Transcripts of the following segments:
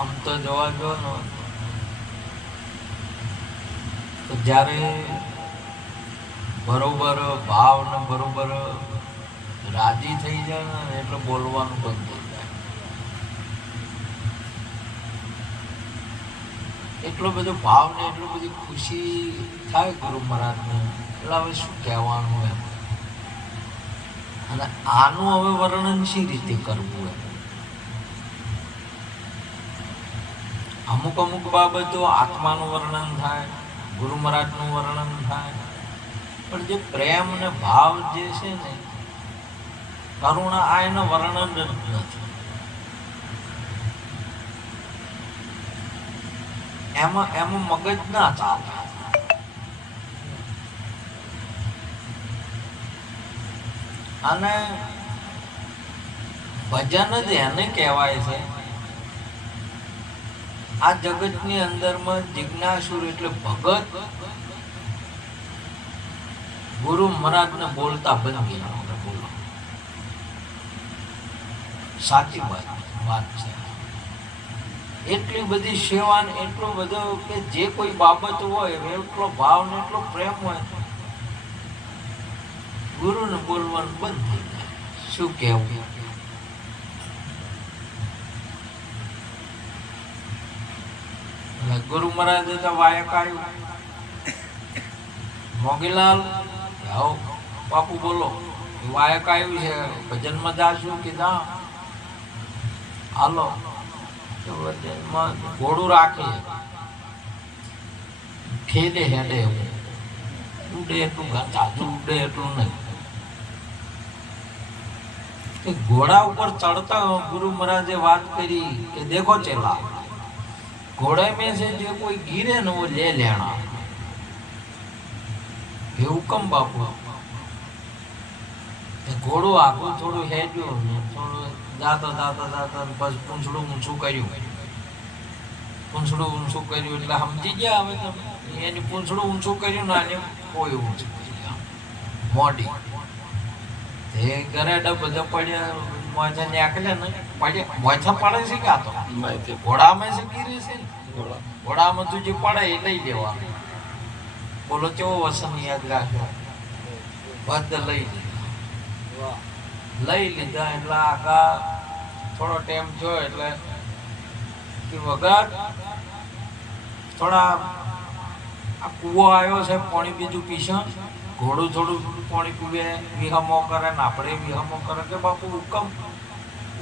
આમ તો જોવા જો ને તો જ્યારે બરોબર ભાવ ને બરોબર રાજી થઈ જાય ને એટલે બોલવાનું બંધ થઈ જાય. એટલો બધો ભાવ ને એટલું બધી ખુશી થાય ગુરુ મહારાજને, એટલે હવે શું કહેવાનું એમ. અને આનું હવે વર્ણન શી રીતે કરવું એમ. અમુક અમુક બાબતો આત્માનું વર્ણન થાય, ગુરુ મહારાજનું વર્ણન થાય, પણ જે પ્રેમ ને ભાવ જે છે ને, કરુણા, આ એનું વર્ણન જ નથી. એમાં મગજ ના ચાલે. અને ભજન જ એને કહેવાય છે. આ જગતની અંદરમાં જિજ્ઞાસુર એટલે ભગત ગુરુ મહારાજને બોલતા બંધ ગયા. બોલો સાચી વાત છે. એટલી બધી સેવા ને એટલો બધો કે જે કોઈ બાબત હોય એટલો ભાવ ને એટલો પ્રેમ હોય, ગુરુને બોલવાનું બંધ થઈ જાય. શું કહેવું? ગુરુ મહારાજે તો વાયક આવ્યું, મોગીલાલ આવો બાપુ બોલો, વાયક આવ્યું છે, ભજનમાં જાશું કે ના? હાલો. ભજનમાં ઘોડું રાખે, ખેડે હેડે, ઉડે એટલું ચાજુ ઉડે એટલું નહીં. ઘોડા ઉપર ચડતા ગુરુ મહારાજે વાત કરી કે દેખો ચેલા, घोड़े में से जो कोई गिरे न वो ले लेना. ये हुक्म बापू. घोड़ो आगो थोड़ो हेड्यो ने थोड़ो जाता जाता जाता बस पूंछड़ું ઊંચું કર્યું. પૂંછડું ઊંચું કર્યું એટલે સમજી ગયા. હવે તમે એની પૂંછડું ઊંચું કર્યું ને આને કોઈ ઊંચું કર્યું મોડી તે ગરેડા બધા પડ્યા. મોજા નીકળે ને પડ્યા, મોજા પડે છે કે આ તો ઘોડામાં છે ગીરે છે. ઘોડામાં તું જે પડે એ લઈ લેવાનું. બોલો કેવો વસન યાદ રાખ્યો. બધ લઈ લીધા. એટલે આખા થોડો ટાઈમ થયો એટલે વગર થોડા આ કૂવો આવ્યો છે, પાણી બીજું પીશે. ઘોડું થોડું પાણી પીવે, વિહમો કરે ને આપણે વિહમો કરે કે બાપુ હુકમ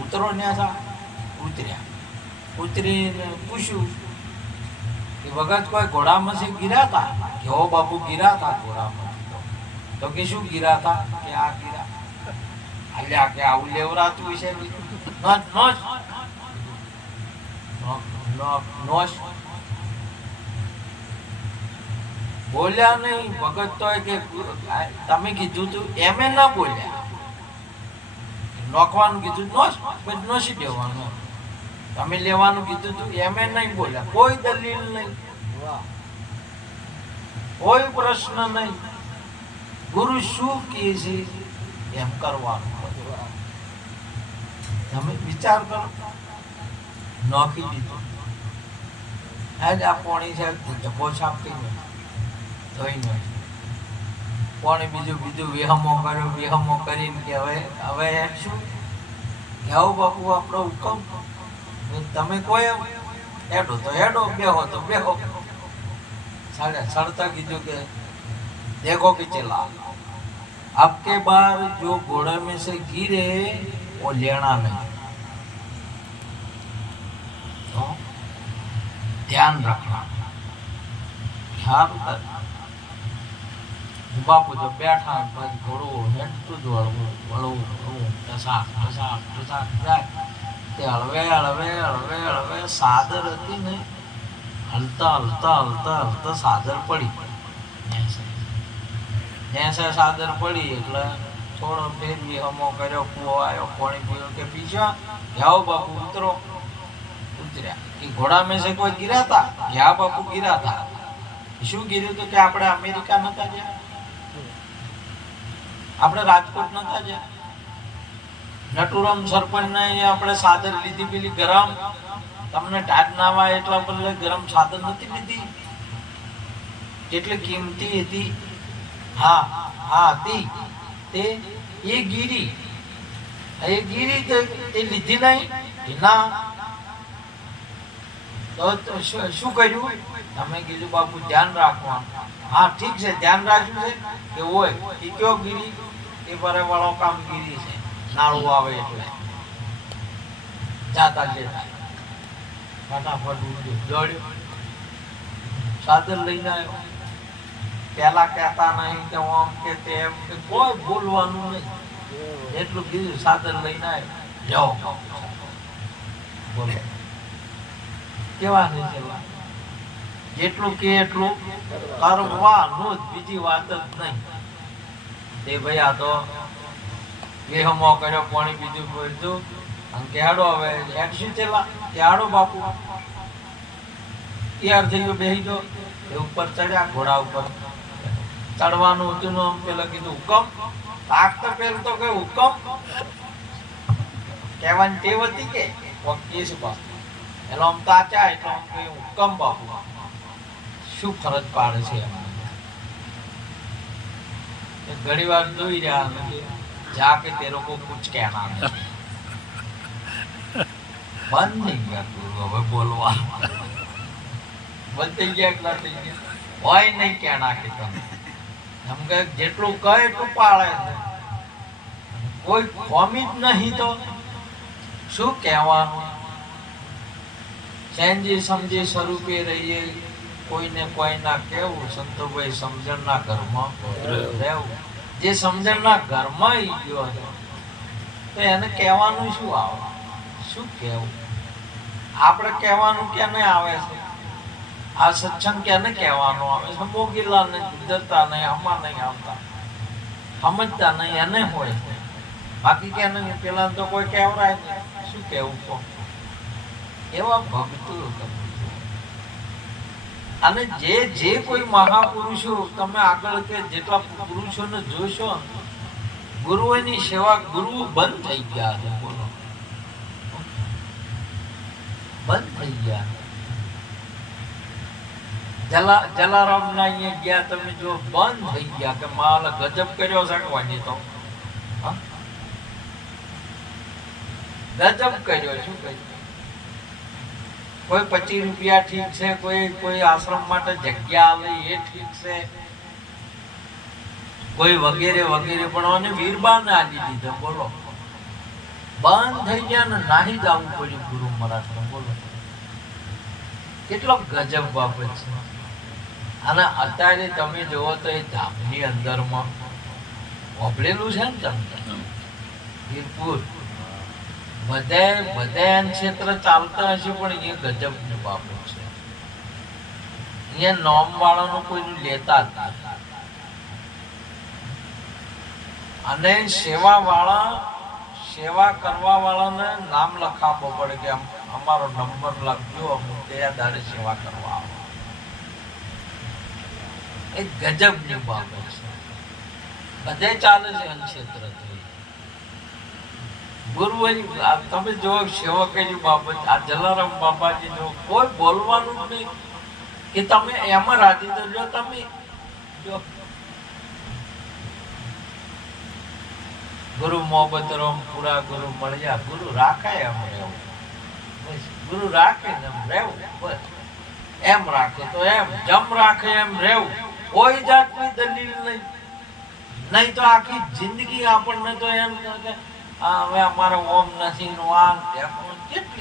ઉતરો ન્યા. ઉતર્યા. ઉતરીને પૂછ્યું કે વગત કોઈ ઘોડામાં છે ગીરા હતા? કેવો બાપુ ગીરા હતા ઘોડામાં? તો કે શું ગીરા હતા? કે આ ગીરા. અલ્યા કે આવું લેવરાતું છે. બોલ્યા નહીં ભગત તો કે તમે કીધું તું એમે ના બોલ્યા. નોખવાનું કીધું નોસી દેવાનું. તમે લેવાનું કીધું તું એમે નહીં બોલ્યા. કોઈ દલીલ નહીં, કોઈ પ્રશ્ન નહીં. ગુરુ શું કહે છે એમ કરવાનું. તમે વિચાર કરો. નોખી દીધું. આજ આ પાણી છે જપો છાપતી નહીં તોય નહીં. પાણી બીજું વિહમો કર્યો. વિહમો કરીને કે હવે શું આવો બાપુ આપણો હુકમ. તમે કોઈ હેડો તો હેડો, બેહો તો બેહો. સડતા કીધું કે देखो कि चला अब के बार जो घोड़े में से गिरे वो लेना नहीं. तो ध्यान रखना. बापू जो बैठा घोड़ो हेठતું જ વળવું ટસાક ટસાક ટસાક જાય. તે હળવે હળવે હળવે હળવે સાદર હતી ને, હલતા હલતા હલતા હલતા સાદર પડી. ભેંસે સાદર પડી એટલે થોડો ફેરવી હમો કર્યો. કૂવો આવ્યો, પાણી પીવો કે પીછા જાઓ બાપુ ઉતરો. ઉતર્યા. એ ઘોડા મેં से કોઈ गिरा था? યા બાપુ गिरा था. શું કીધું તો કે આપણે અમેરિકા નતા ગયા, આપણે રાજકોટ નતા ગયા, નટુરામ સરપંચ ને આપણે સાદર લીધી પેલી ગરમ તમને ટાટ ના આવે એટલા બદલે ગરમ સાધન નથી લીધી, કેટલી કિંમતી હતી. હા હા હતી તે એ ગીરી તે લીધી નહીં ના. તો શું કર્યું તમે? કીધું બાપુ ધ્યાન રાખવાનું. હા ઠીક છે, ધ્યાન રાખ્યું છે કે હોય એ કયો ગીરી? એ પરે વાળો કામગીરી છે, નાળું આવે એટલે જાતા લેતા ફટાફટ દોડ્યો, સાધન લઈને આવ્યો. પેલા કહેતા નહીં કે આમ કે તેમ, કોઈ બોલવાનું નહીં. એટલું કીધું, સાધન લઈને આવ્યો, જાઓ બોલો. કેવા છે સેવા? જેટલું કે એટલું કરવાનું જ, બીજી વાત જ નહીં. તે ભાઈ આ તો વેહમો કર્યો, પાણી બીજું બોલતું અને કેહાડો. હવે હેડશું ચેલા કેહાડો બાપુ તૈયાર થઈ ગયો, બેસી ગયો. એ ઉપર ચડ્યા, ઘોડા ઉપર ચડવાનું હતું ને પેલા કીધું હુકમ. આગ તો પેલું તો કઈ હુકમ કહેવાની ટેવ હતી કે વકીસ બાપુ એટલે આમ તાચા એટલે આમ કઈ હુકમ બાપુ. શું ફરજ પાડે છે? ઘણી વાર જોઈ રહ્યા જા કે તે લોકો કુછ કહેના નહીં. બંધ થઈ ગયા ગુરુ હવે બોલવા, બંધ થઈ ગયા એટલા થઈ ગયા. હોય નહીં કહેના કે તમે એમ કે જેટલું કહે એટલું પાળે છે. કોઈ ખોમી જ નહીં તો શું કહેવાનું? સેનજી સમજી સ્વરૂપે રહીએ, કોઈને કોઈ ના કેવું. સંતોભાઈ સમજણના ઘરમાં રહેવું. જે સમજણના ઘરમાં ઈ ગયો હતો તો એને કહેવાનું શું આવે? શું કહેવું? આપણે કહેવાનું કેને આવે છે? આ સત્સંગ કેને કહેવાનું આવે છે? મોગીલા ને જતા નહીં, આમાં નહીં આવતા, સમજતા નહીં એને હોય. બાકી કે નહીં, પેલા તો કોઈ કહેવરાય નહીં. શું કહેવું? તો એવા ભક્તો. અને જે કોઈ મહાપુરુષો તમે આગળ કે જેટલા પુરુષોને જોશો, ગુરુઓની સેવા, ગુરુ બંધ થઈ ગયા છે. બોલો, બંધ થઈ ગયા. જલારામ ના અહીંયા ગયા તમે જો, બંધ થઈ ગયા કે માલ ગજબ કર્યો શકવાની તો ગજબ કર્યો. શું કર્યું? કોઈ 25 રૂપિયા ઠીક છે, કોઈ આશ્રમ માટે જગ્યા આવે એ ઠીક છે, કોઈ વગેરે વગેરે, પણ મને વીરબાને આલી દીધો. બોલો, બંધ થઈ ગયા ને નાહી જવું પડ્યું ગુરુ મહારાજ. બોલો કેટલો ગજબ બાબત છે. અને અત્યારે તમે જોવો તો એ ધામની અંદરમાં વાપરેલું છે ને તમને વીરપુર બધા ક્ષેત્ર ચાલતા હશે, પણ એ ગજબની બાબત છે. અહીંયા નોમ વાળાનું કોઈનું લેતા જ નથી. અને સેવા કરવા વાળાને નામ લખાવવો પડે કે અમારો નંબર લખજો, અમે કયા દાડે સેવા કરવા આવો. એ ગજબની બાબત છે. બધે ચાલે છે ક્ષેત્રથી. ગુરુની તમે જો સેવકની બાબત, આ જલારામ બાબાજી જો કોઈ બોલવાનું નહીં કે તમે એમાં રાજી તો જો. તમે જો ગુરુ મોહબ્બત રોમ પૂરા ગુરુ મળ્યા, ગુરુ રાખે એમ રહેવું. ગુરુ રાખે એમ રહેવું, બસ એમ રાખે તો એમ, જમ રાખે એમ રહેવું. કોઈ જાતની દલીલ નહીં તો આખી જિંદગી આપણને તો એમ કે હવે અમારે ઓમ નથી નું આ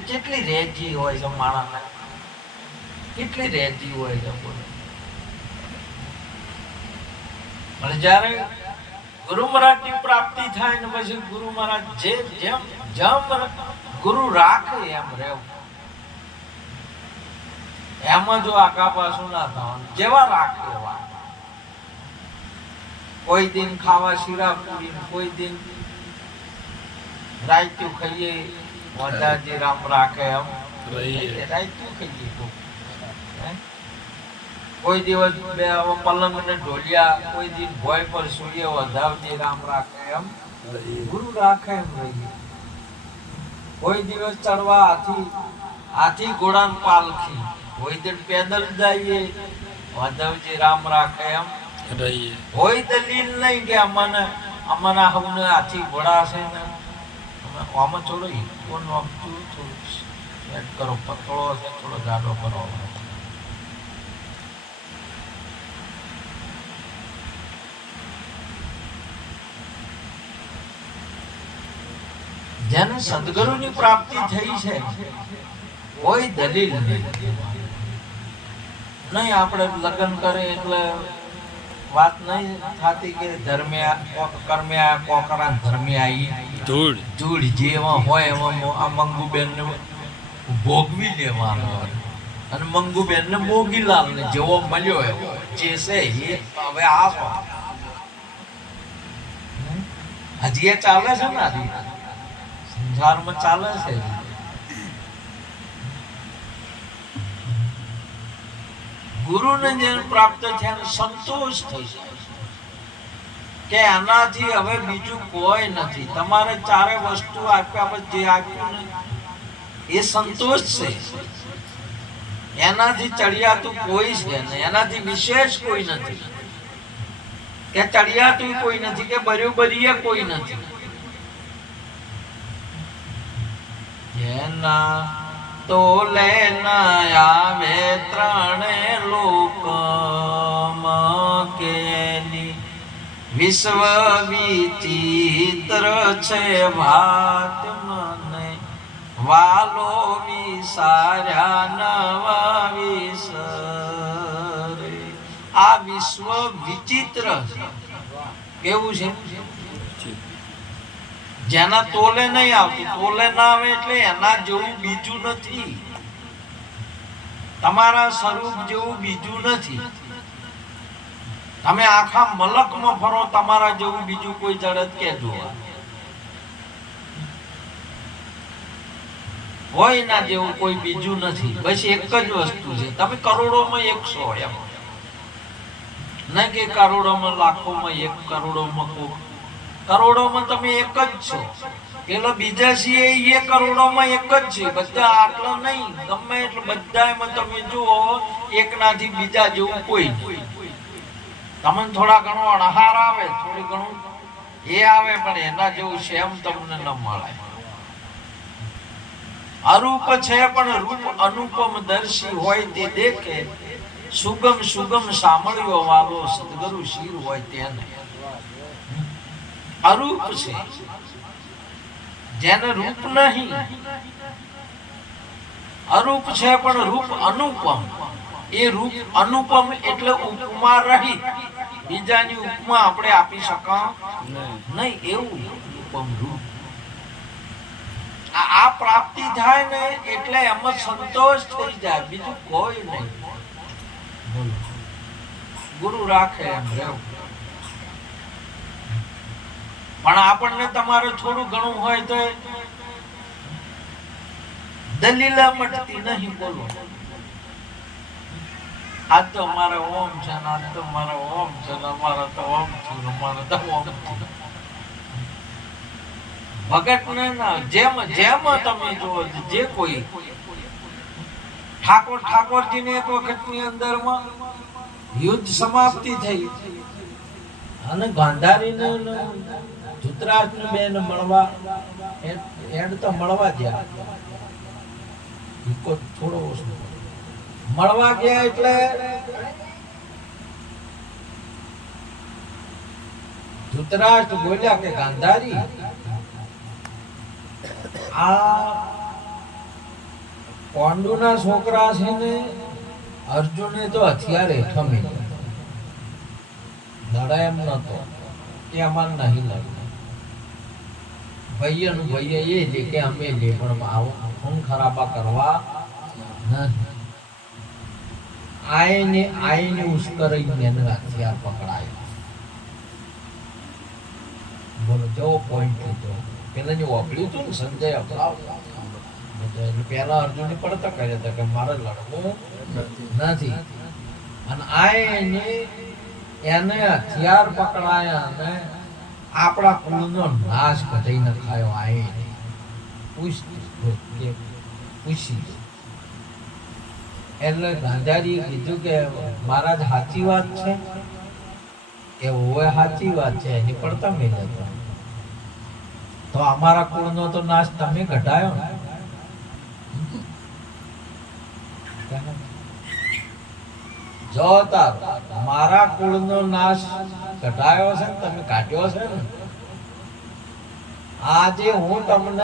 કેટલી રેજી હોય છે માણસને, કેટલી રેજી હોય છે. પણ જયારે ગુરુ મહારાજ ની પ્રાપ્તિ થાય ને પછી ગુરુ મહારાજ જેમ ગુરુ રાખે એમ રહેવું. એમાં જો આગા પાછું ના થવાનું, જેવા રાખે એવા. કોઈ દિન ખાવા શીરા પૂરી, કોઈ દિન રાયતું ખાઈએ, વધાજી રામ રાખે એમ રાયતું ખાઈએ. કોઈ દિવસ પલંગ ને ઢોલિયા, કોઈ દિન ભોય પર સૂર્ય વધાવજી રામ રાખે એમ ગુરુ રાખે એમ રહીએ. કોઈ દિવસ ચડવા હાથી ઘોડા પાલખી હોય તો પેદલ જઈએ વાધવજી રામ રાખે એમ રહીએ હોય દલીલ નહીં કે અમને હમને હાથી ઘોડા છે ને આમાં થોડો ઈકોન આપતું થોડું સેટ કરો પતળો છે થોડો જાડો કરો જેને સદગુરુની પ્રાપ્તિ થઈ છે કોઈ દલીલ નહીં આપણે લગ્ન કરે એટલે વાત નહીં થતી કે ધર્મ્યા કર્મ્યા કોકરા ધર્મ્યા ધૂળ ધૂળ જેવા હોય એમાં આ મંગુબેન ને ભોગવી લેવાનો અને મંગુબેન ને મોગીલાલ ને જેવો મળ્યો એવો જે છે એ હવે આ હજી એ ચાલે છે ને હજી સંસારમાં ચાલે છે ગુરુને જેને પ્રાપ્ત થયા સંતોષ થઈ જાય કે આનાથી હવે બીજું કોઈ નથી તમારે ચારે વસ્તુ આપ્યા પછી જે આપ્યું ને એ સંતોષ છે એનાથી ચડિયાતું કોઈ છે નહીં એનાથી વિશેષ કોઈ નથી કે ચડિયાતું કોઈ નથી કે બરોબરીએ કોઈ નથી જેના તોલે ના આવે ત્રણે લોકમાં કેલી વિશ્વ વિચિત્ર છે ભાત મને વાલો વિસાર્યા નવા વિસરે આ વિશ્વ વિચિત્ર કેવું છે જેના તોલે નહીં આવતું તોલે ના આવે એટલે એના જેવું બીજું નથી તમારા સ્વરૂપ જેવું બીજું નથી તમે આખા મલકમાં ફરો તમારા જેવું બીજું કોઈ જડત કે જોવા હોય ના જેવું કોઈ બીજું નથી બસ એક જ વસ્તુ છે તમે કરોડોમાં 100 એમ ના કે કરોડોમાં લાખોમાં 1 કરોડોમાં કરોડોમાં તમે એક જ છો પેલો બીજા છે એ કરોડોમાં એક જ છે બધા આટલો નહીં ગમે એટલે બધામાં તમે જુઓ એકનાથી બીજા જેવું કોઈ નહીં તમને થોડા ઘણો અણહાર આવે થોડી ઘણું એ આવે પણ એના જેવું સેમ તમને ન મળે અરૂપ છે પણ રૂપ અનુપમ દર્શી હોય તે દેખે સુગમ સુગમ સાંભળ્યો વાલો સદગુરુ શીર હોય તેને અરૂપ છે જેને રૂપ નહીં અરૂપ છે પણ રૂપ અનુપમ એ રૂપ અનુપમ એટલે ઉપમા રહિત બીજાની ઉપમા આપણે આપી શકા નહીં એવું અનુપમ રૂપ આ પ્રાપ્તિ થાય ને એટલે એમાં સંતોષ થઈ જાય બીજું કોઈ નહીં ગુરુ રાખે એમ રહેવું પણ આપણને તમારે થોડું ઘણું હોય તો દલીલા મટતી નહીં બોલો આ તો અમારે ઓમ છે ને આ તો મારે ઓમ છે ને અમારે તો ઓમ છે ને અમારે તો ઓમ છે ભગત ને ના જેમ જેમ તમે જો જે કોઈ ઠાકોરજી ને એક વખત ની અંદર માં યુદ્ધ સમાપ્તિ થઈ અને ગાંધારીને ધૃતરાષ્ટ્ર બેન મળવા એડ તો મળવા ગયા થોડો મળવા ગયા એટલે ધૃતરાષ્ટ્ર બોલ્યા કે ગાંધારી આ પાંડુના છોકરા છે ને અર્જુને તો હથિયાર હેઠો મેળવ્યો લડાય એમ નતો એ અમારે નહીં લાગ્યું ભાઈઓનું ભાઈએ એ લે કે અમે લે પણ આવો ખૂન ખરાબા કરવા નહીં આઈને ઉશ્કરીને એને હથિયાર પકડાયો બોલો જેવો પોઈન્ટ લીધો પેલા જે વાપર્યું હતું ને સંજય અપરાવ એટલે પેલા અર્જુન પડતા કર્યા હતા કે મારે લડવું નથી અને આઈને એને હથિયાર પકડાયા અને આપણા કુળનો નાશ કરી નખાયો આઈને પૂછી એટલે ગાંધારીએ કીધું કે મહારાજ સાચી વાત છે કે ઓવે સાચી વાત છે એની પણ તમે જતા તો અમારા કુળનો તો નાશ તમે ઘટાયો ને જો તાર મારા કુળનો નાશ ઘટાયો છે ને તમે કાઢ્યો છે ને આજે હું તમને